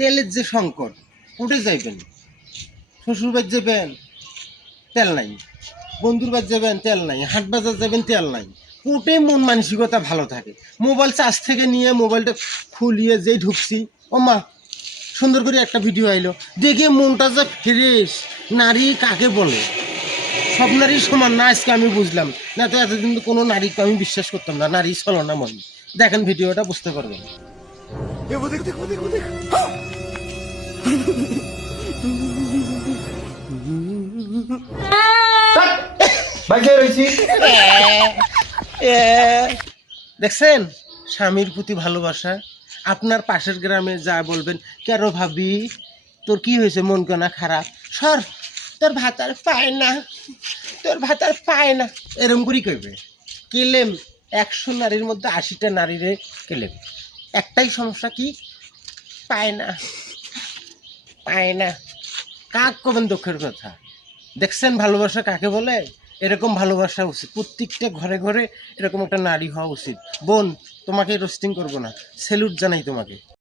তেলের যে সংকট, কোটে যাইবেন? শ্বশুর বাড়ি যাবেন, তেল নাই। বন্ধুর বাড়ি যাবেন, তেল নাই। হাট বাজার যাবেন, তেল নাই। কোটে মন মানসিকতা ভালো থাকে। মোবাইল চার্জ থেকে নিয়ে মোবাইলটা খুলিয়ে যেই ঢুকছি, ও মা সুন্দর করে একটা ভিডিও আইলো, দেখে মনটা যে ফ্রেশ। নারী কাকে বলে? সব নারী সমান না, আজকে আমি বুঝলাম। না তো এতদিন তো কোনো নারীকে আমি বিশ্বাস করতাম না, নারী ছলনাময়ী। দেখেন ভিডিওটা, বুঝতে পারবেন। দেখছেন স্বামীর প্রতি ভালোবাসা। আপনার পাশের গ্রামে যা বলবেন, কেন ভাবি তোর কি হয়েছে, মন কেনা খারাপ, সর তোর ভাত আর পায় না, তোর ভাত আর পায় না, এরম করেই করবে। কেলেম 100 নারীর মধ্যে 80টা নারীরে কেলেম। একটাই সমস্যা, কি? পায় না, পায় না। কাক কবেন দুঃখের কথা? দেখছেন ভালোবাসা কাকে বলে? এরকম ভালোবাসা উচিত, প্রত্যেকটা ঘরে ঘরে এরকম একটা নারী হওয়া উচিত। বোন, তোমাকে রোস্টিং করবো না, স্যালুট জানাই তোমাকে।